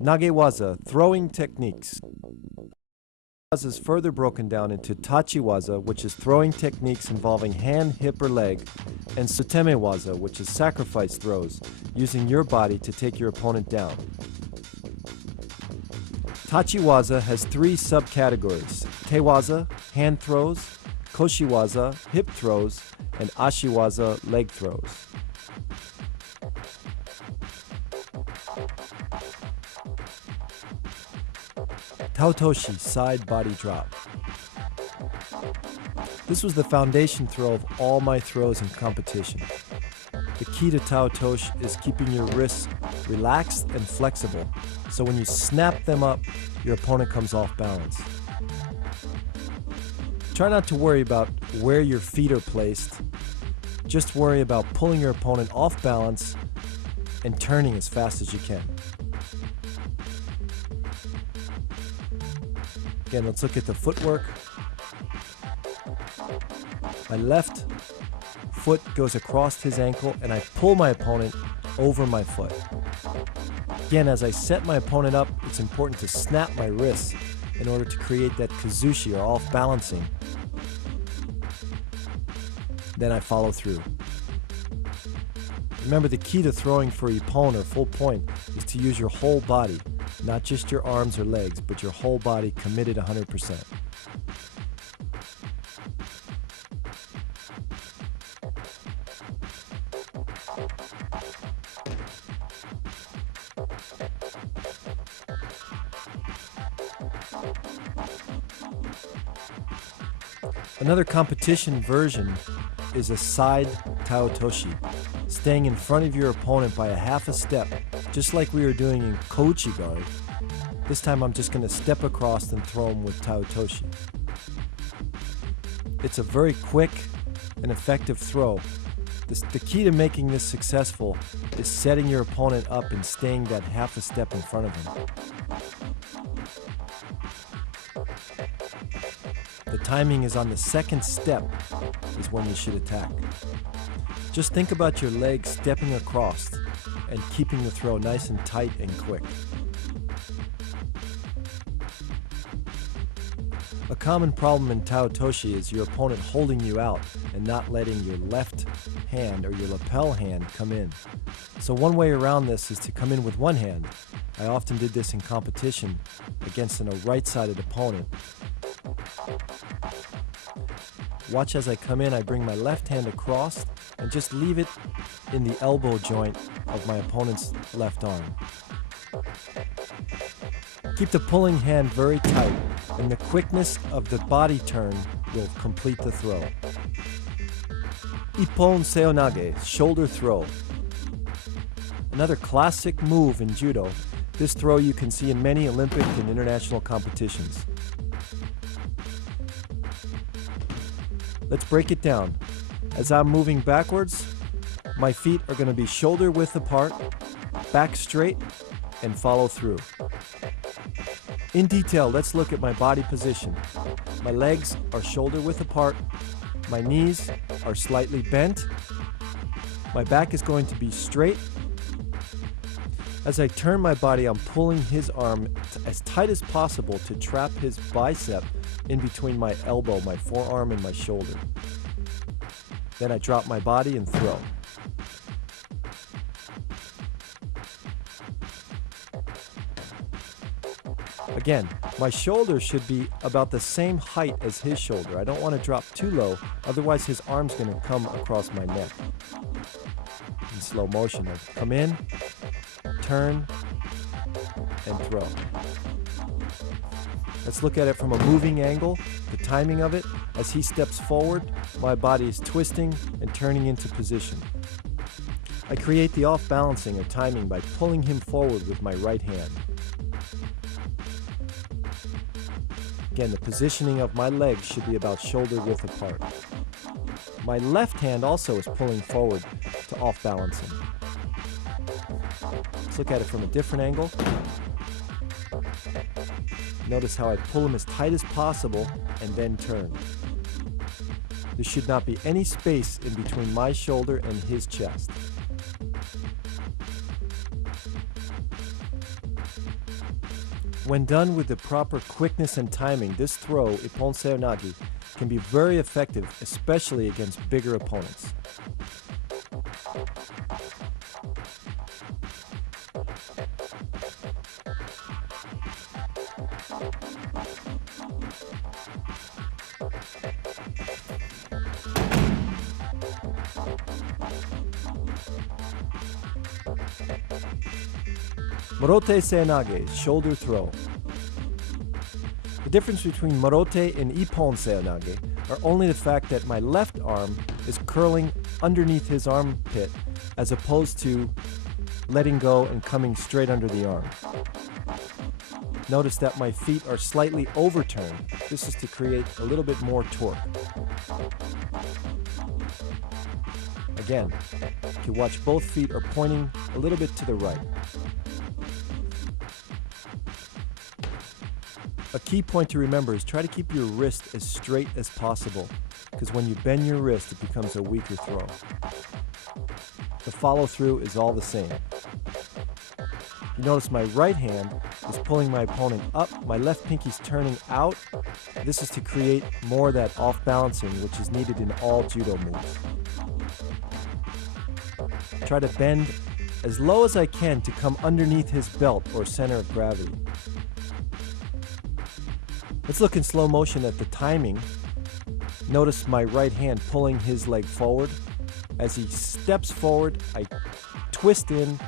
Nagewaza, throwing techniques. Waza is further broken down into tachiwaza, which is throwing techniques involving hand, hip, or leg, and sutemewaza, which is sacrifice throws, using your body to take your opponent down. Tachiwaza has three subcategories: tewaza, hand throws; koshiwaza, hip throws; and ashiwaza, leg throws. Taotoshi, side body drop. This was the foundation throw of all my throws in competition. The key to Taotoshi is keeping your wrists relaxed and flexible, so when you snap them up, your opponent comes off balance. Try not to worry about where your feet are placed. Just worry about pulling your opponent off balance and turning as fast as you can. Again, let's look at the footwork. My left foot goes across his ankle and I pull my opponent over my foot. Again, as I set my opponent up, it's important to snap my wrists in order to create that kazushi, or off balancing. Then I follow through. Remember, the key to throwing for ippon, or full point, is to use your whole body, not just your arms or legs, but your whole body committed 100%. Another competition version is a side taotoshi, staying in front of your opponent by a half a step, just like we were doing in kouchi guard. This time I'm just going to step across and throw him with taotoshi. It's a very quick and effective throw. The key to making this successful is setting your opponent up and staying that half a step in front of him. The timing is on the second step is when you should attack. Just think about your legs stepping across and keeping the throw nice and tight and quick. A common problem in taotoshi is your opponent holding you out and not letting your left hand or your lapel hand come in. So one way around this is to come in with one hand. I often did this in competition against a right-sided opponent. Watch as I come in, I bring my left hand across and just leave it in the elbow joint of my opponent's left arm. Keep the pulling hand very tight, and the quickness of the body turn will complete the throw. Ippon seonage, shoulder throw. Another classic move in judo. This throw you can see in many Olympic and international competitions. Let's break it down. As I'm moving backwards, my feet are going to be shoulder width apart, back straight, and follow through. In detail, let's look at my body position. My legs are shoulder width apart, my knees are slightly bent, my back is going to be straight. As I turn my body, I'm pulling his arm as tight as possible to trap his bicep in between my elbow, my forearm, and my shoulder. Then I drop my body and throw. Again, my shoulder should be about the same height as his shoulder. I don't want to drop too low, otherwise his arm's going to come across my neck. In slow motion, I come in, turn, and throw. Let's look at it from a moving angle, the timing of it. As he steps forward, my body is twisting and turning into position. I create the off-balancing or timing by pulling him forward with my right hand. Again, the positioning of my legs should be about shoulder width apart. My left hand also is pulling forward to off-balance him. Let's look at it from a different angle. Notice how I pull him as tight as possible and then turn. There should not be any space in between my shoulder and his chest. When done with the proper quickness and timing, this throw, ippon seonagi, can be very effective, especially against bigger opponents. Morote seonage, shoulder throw. The difference between morote and ippon seonage are only the fact that my left arm is curling underneath his armpit as opposed to letting go and coming straight under the arm. Notice that my feet are slightly overturned. This is to create a little bit more torque. Again, you can watch both feet are pointing a little bit to the right. A key point to remember is try to keep your wrist as straight as possible, because when you bend your wrist, it becomes a weaker throw. The follow-through is all the same. You notice my right hand is pulling my opponent up, my left pinky's turning out. This is to create more of that off-balancing, which is needed in all judo moves. Try to bend as low as I can to come underneath his belt or center of gravity. Let's look in slow motion at the timing. Notice my right hand pulling his leg forward. As he steps forward, I twist in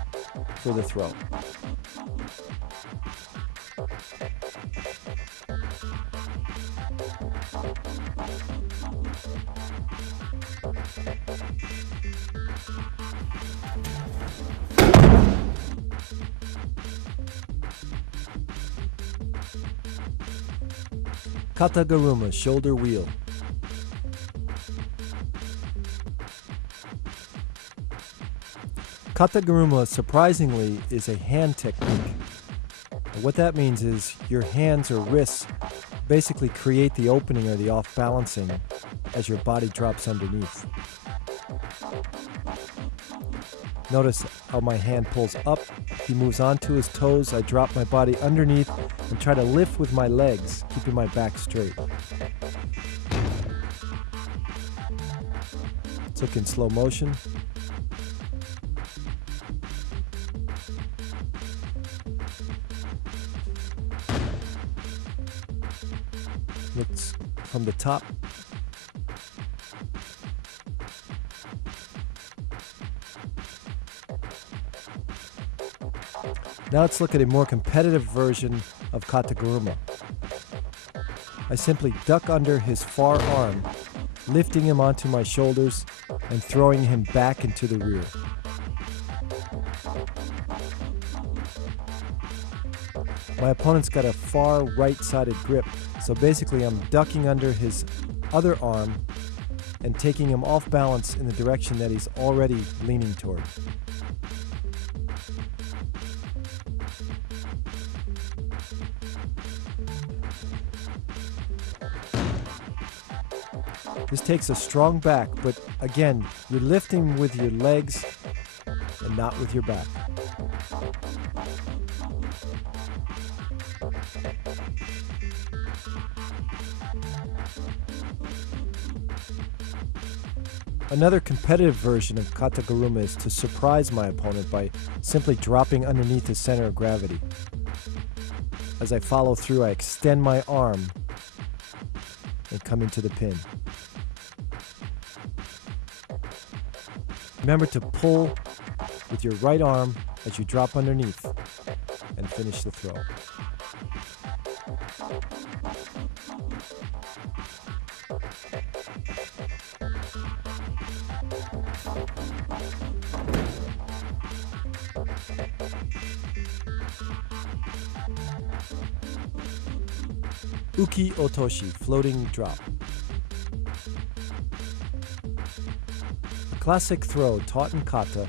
for the throw. Kataguruma, shoulder wheel. Kataguruma, surprisingly, is a hand technique. And what that means is your hands or wrists basically create the opening or the off-balancing as your body drops underneath. Notice how my hand pulls up, he moves onto his toes, I drop my body underneath and try to lift with my legs, keeping my back straight. Let's look in slow motion. Looks from the top. Now let's look at a more competitive version of Kataguruma. I simply duck under his far arm, lifting him onto my shoulders and throwing him back into the rear. My opponent's got a far right-sided grip, so basically I'm ducking under his other arm and taking him off balance in the direction that he's already leaning toward. This takes a strong back, but again, you're lifting with your legs and not with your back. Another competitive version of Kataguruma is to surprise my opponent by simply dropping underneath his center of gravity. As I follow through, I extend my arm and come into the pin. Remember to pull with your right arm as you drop underneath and finish the throw. Uki otoshi, floating drop. A classic throw taught in kata,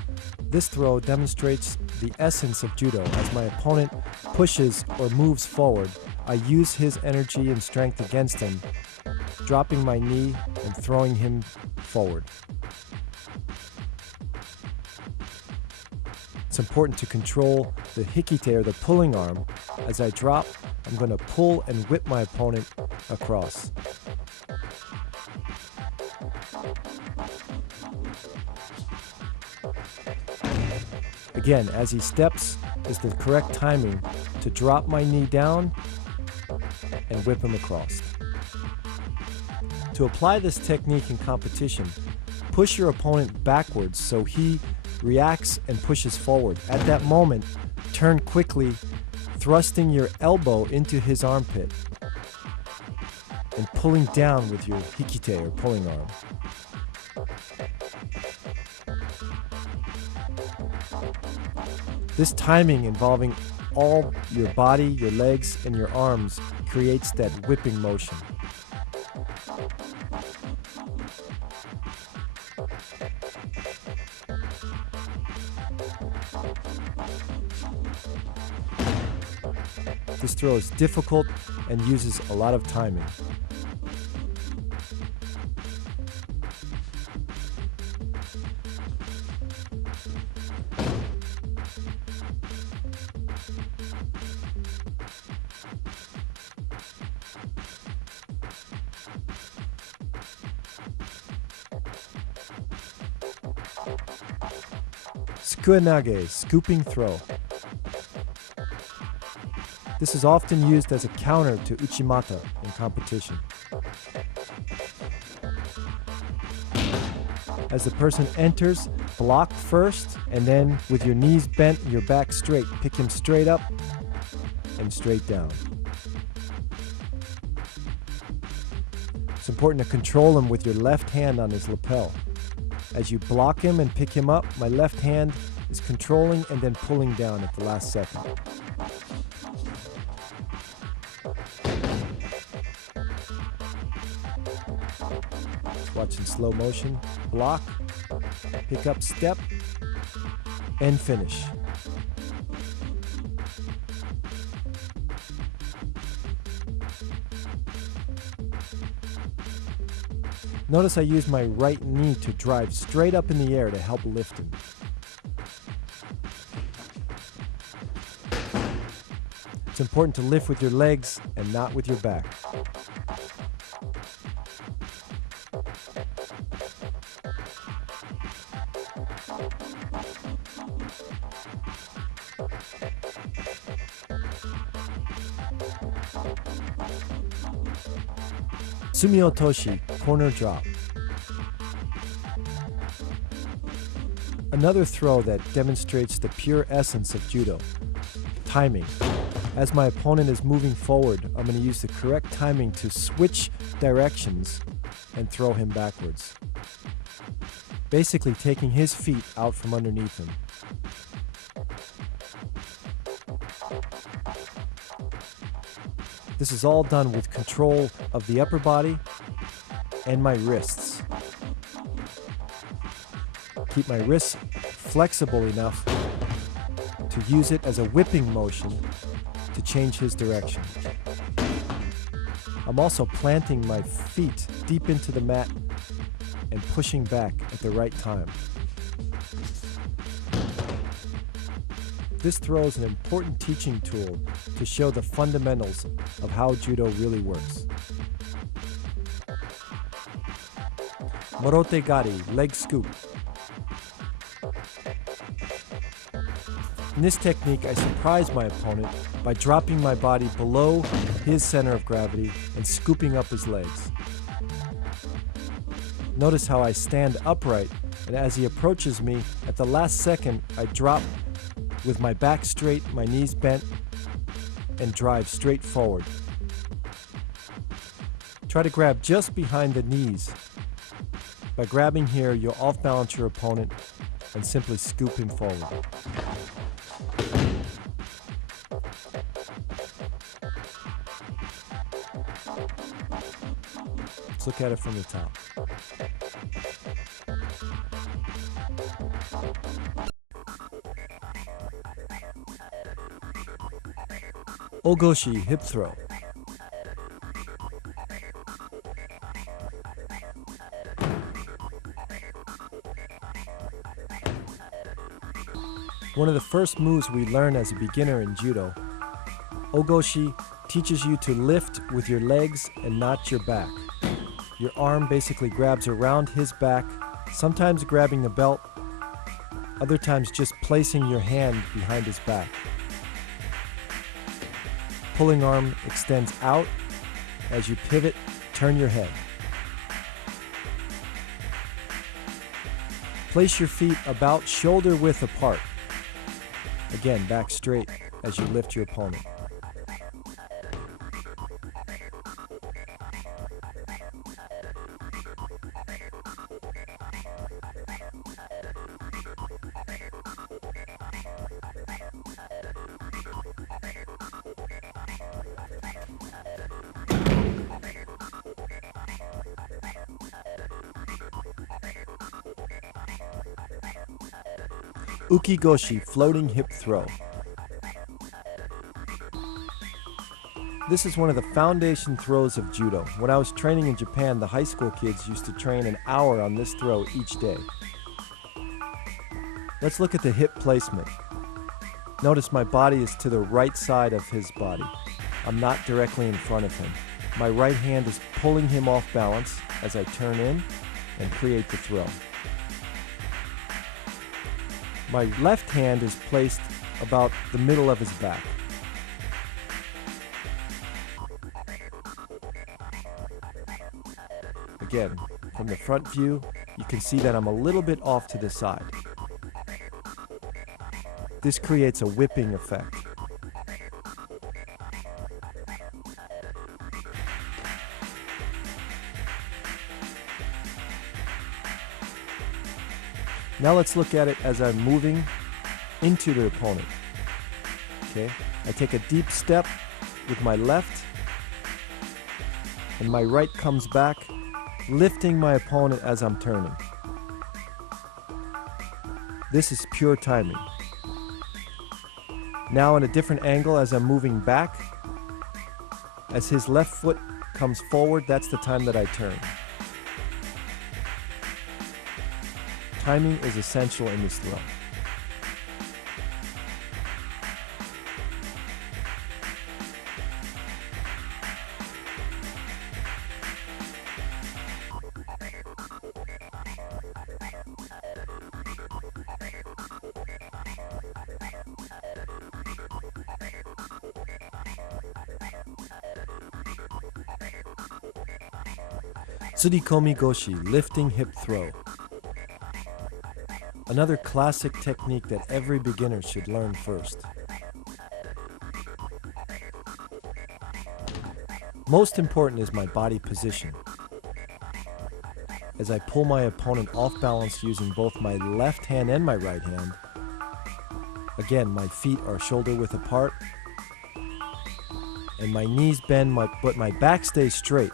this throw demonstrates the essence of judo. As my opponent pushes or moves forward, I use his energy and strength against him, dropping my knee and throwing him forward. It's important to control the hikite, or the pulling arm. As I drop, I'm going to pull and whip my opponent across. Again, as he steps, is the correct timing to drop my knee down and whip him across. To apply this technique in competition, push your opponent backwards so he reacts and pushes forward. At that moment, turn quickly, thrusting your elbow into his armpit and pulling down with your hikite, or pulling arm. This timing involving all your body, your legs, and your arms creates that whipping motion. This throw is difficult and uses a lot of timing. Sukuenage, scooping throw. This is often used as a counter to uchimata in competition. As the person enters, block first, and then with your knees bent and your back straight, pick him straight up and straight down. It's important to control him with your left hand on his lapel. As you block him and pick him up, my left hand is controlling and then pulling down at the last second. Watch in slow motion. Block, pick up, step, and finish. Notice I use my right knee to drive straight up in the air to help lift him. It's important to lift with your legs and not with your back. Sumiotoshi, corner drop. Another throw that demonstrates the pure essence of judo. Timing. As my opponent is moving forward, I'm going to use the correct timing to switch directions and throw him backwards. Basically taking his feet out from underneath him. This is all done with control of the upper body and my wrists. Keep my wrists flexible enough to use it as a whipping motion to change his direction. I'm also planting my feet deep into the mat and pushing back at the right time. This throw is an important teaching tool to show the fundamentals of how judo really works. Morote gari, leg scoop. In this technique, I surprise my opponent by dropping my body below his center of gravity and scooping up his legs. Notice how I stand upright, and as he approaches me, at the last second, I drop with my back straight, my knees bent, and drive straight forward. Try to grab just behind the knees. By grabbing here, you'll off-balance your opponent and simply scoop him forward. Let's look at it from the top. Ogoshi, hip throw. one of the first moves we learn as a beginner in judo. Ogoshi teaches you to lift with your legs and not your back. Your arm basically grabs around his back, sometimes grabbing the belt, other times just placing your hand behind his back. Pulling arm extends out. As you pivot, turn your head. Place your feet about shoulder width apart. Again, back straight as you lift your opponent. Ukigoshi, floating hip throw. This is one of the foundation throws of judo. When I was training in Japan, the high school kids used to train an hour on this throw each day. Let's look at the hip placement. Notice my body is to the right side of his body. I'm not directly in front of him. My right hand is pulling him off balance as I turn in and create the throw. My left hand is placed about the middle of his back. Again, from the front view, you can see that I'm a little bit off to the side. This creates a whipping effect. Now let's look at it as I'm moving into the opponent. Okay, I take a deep step with my left, and my right comes back, lifting my opponent as I'm turning. This is pure timing. Now in a different angle as I'm moving back, as his left foot comes forward, that's the time that I turn. Timing is essential in this throw. Tsurikomi goshi, lifting hip throw. Another classic technique that every beginner should learn first. Most important is my body position. As I pull my opponent off balance using both my left hand and my right hand, again, my feet are shoulder width apart, and my knees bend, but my back stays straight.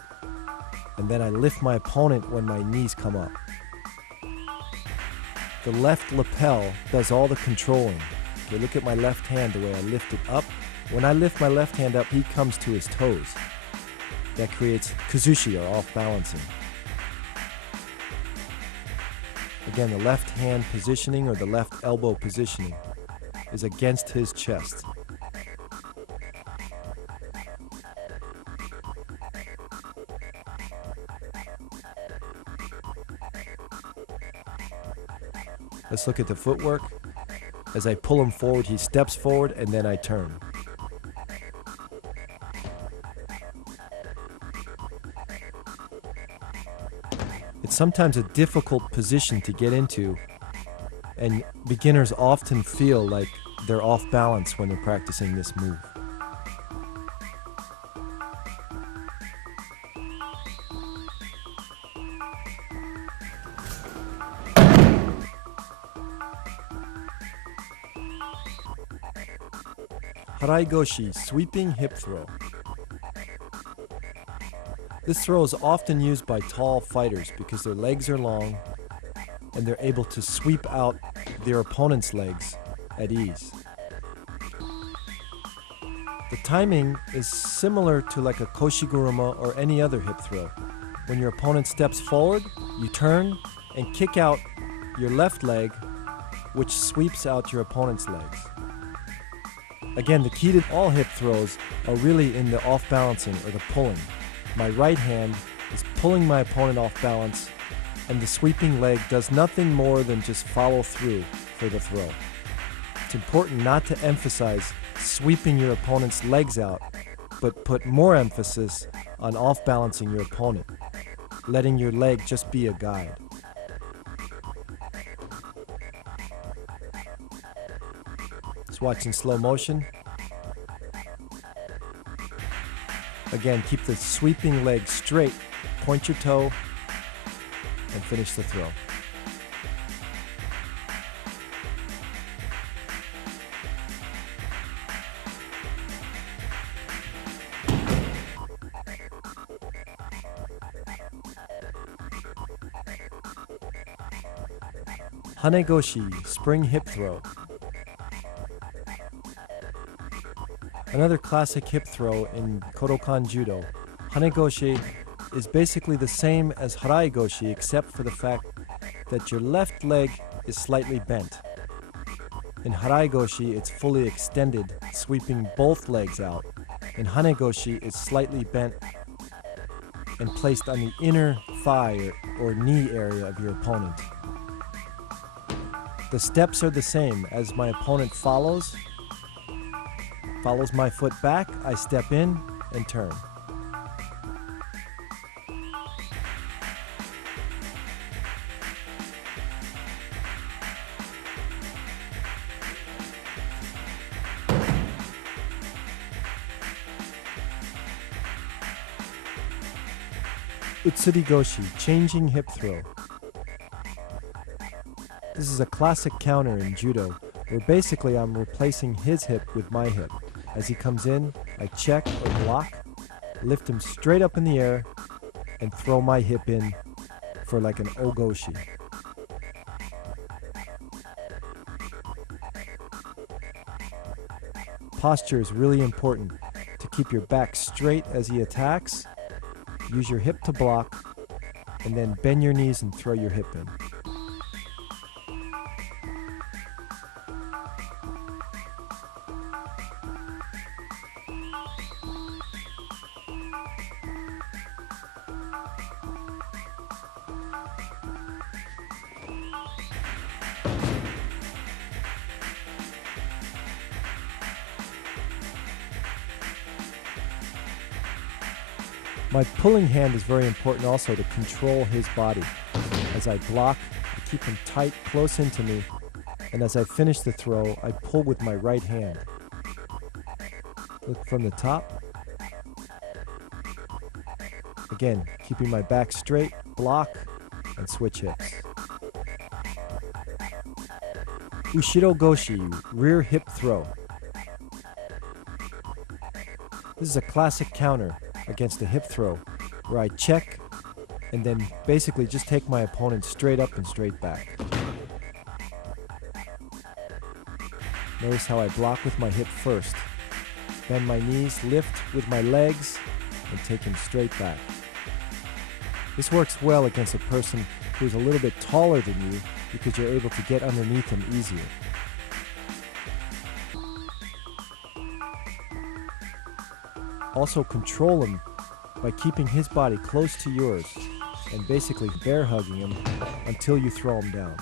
And then I lift my opponent when my knees come up. The left lapel does all the controlling. Okay, look at my left hand, the way I lift it up. When I lift my left hand up, he comes to his toes. That creates kazushi, or off balancing. Again, the left hand positioning or the left elbow positioning is against his chest. Let's look at the footwork. As I pull him forward, he steps forward, and then I turn. It's sometimes a difficult position to get into, and beginners often feel like they're off balance when they're practicing this move. Harai goshi, sweeping hip throw. This throw is often used by tall fighters because their legs are long and they're able to sweep out their opponent's legs at ease. The timing is similar to like a koshiguruma or any other hip throw. When your opponent steps forward, you turn and kick out your left leg which sweeps out your opponent's legs. Again, the key to all hip throws are really in the off-balancing or the pulling. My right hand is pulling my opponent off balance, and the sweeping leg does nothing more than just follow through for the throw. It's important not to emphasize sweeping your opponent's legs out, but put more emphasis on off-balancing your opponent, letting your leg just be a guide. Let's watch in slow motion. Again, keep the sweeping leg straight, point your toe, and finish the throw. Hanegoshi, spring hip throw. Another classic hip throw in Kodokan Judo. Hanegoshi is basically the same as Haraigoshi except for the fact that your left leg is slightly bent. In Haraigoshi, it's fully extended, sweeping both legs out. In Hanegoshi, it's slightly bent and placed on the inner thigh or knee area of your opponent. The steps are the same. As my opponent follows my foot back, I step in and turn. Utsurigoshi, changing hip throw. This is a classic counter in judo, where basically I'm replacing his hip with my hip. As he comes in, I check or block, lift him straight up in the air, and throw my hip in for like an ogoshi. Posture is really important to keep your back straight as he attacks. Use your hip to block, and then bend your knees and throw your hip in. My pulling hand is very important also to control his body. As I block, I keep him tight, close into me, and as I finish the throw, I pull with my right hand. Look from the top. Again, keeping my back straight, block, and switch hips. Ushiro goshi, rear hip throw. This is a classic counter against a hip throw, where I check and then basically just take my opponent straight up and straight back. Notice how I block with my hip first, bend my knees, lift with my legs, and take him straight back. This works well against a person who's a little bit taller than you because you're able to get underneath him easier. Also control him by keeping his body close to yours and basically bear hugging him until you throw him down.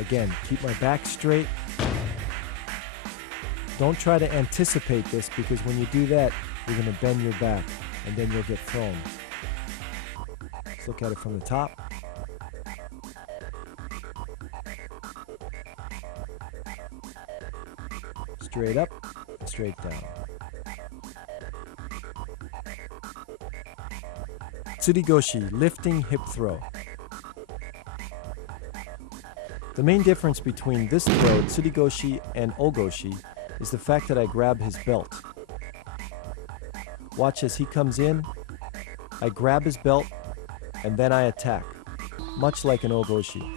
Again, keep my back straight. Don't try to anticipate this because when you do that, you're going to bend your back and then you'll get thrown. Let's look at it from the top. Straight up and straight down. Tsurigoshi, lifting hip throw. The main difference between this throw, tsurigoshi, and ogoshi is the fact that I grab his belt. Watch as he comes in, I grab his belt, and then I attack, much like an ogoshi.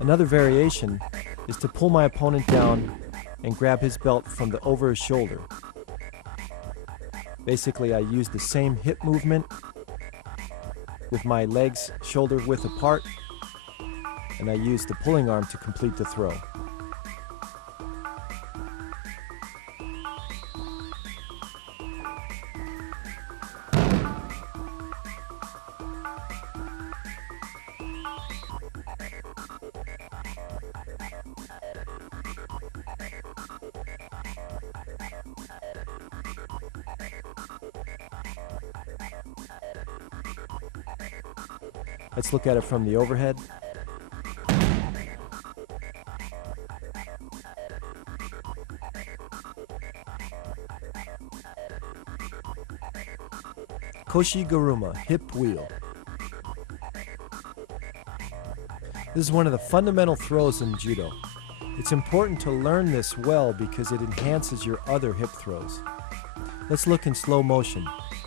Another variation is to pull my opponent down and grab his belt from over his shoulder. Basically, I use the same hip movement with my legs shoulder width apart, and I use the pulling arm to complete the throw. Let's look at it from the overhead. Koshi-guruma, hip wheel. This is one of the fundamental throws in judo. It's important to learn this well because it enhances your other hip throws. Let's look in slow motion.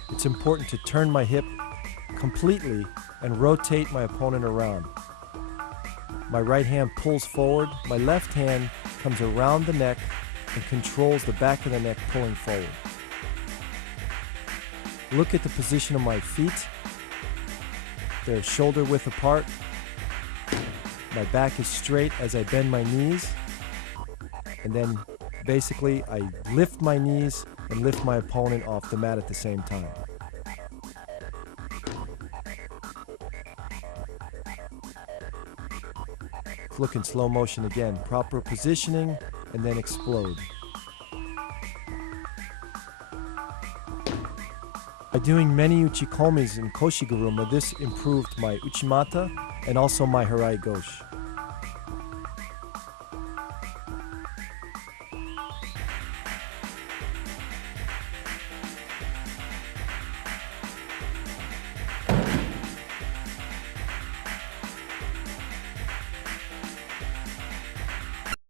It's important to turn my hip completely and rotate my opponent around. My right hand pulls forward, my left hand comes around the neck and controls the back of the neck, pulling forward. Look at the position of my feet. They're shoulder width apart. My back is straight as I bend my knees. And then basically I lift my knees and lift my opponent off the mat at the same time. Look in slow motion again. Proper positioning and then explode. By doing many uchikomis in koshi-guruma, this improved my uchimata and also my harai goshi.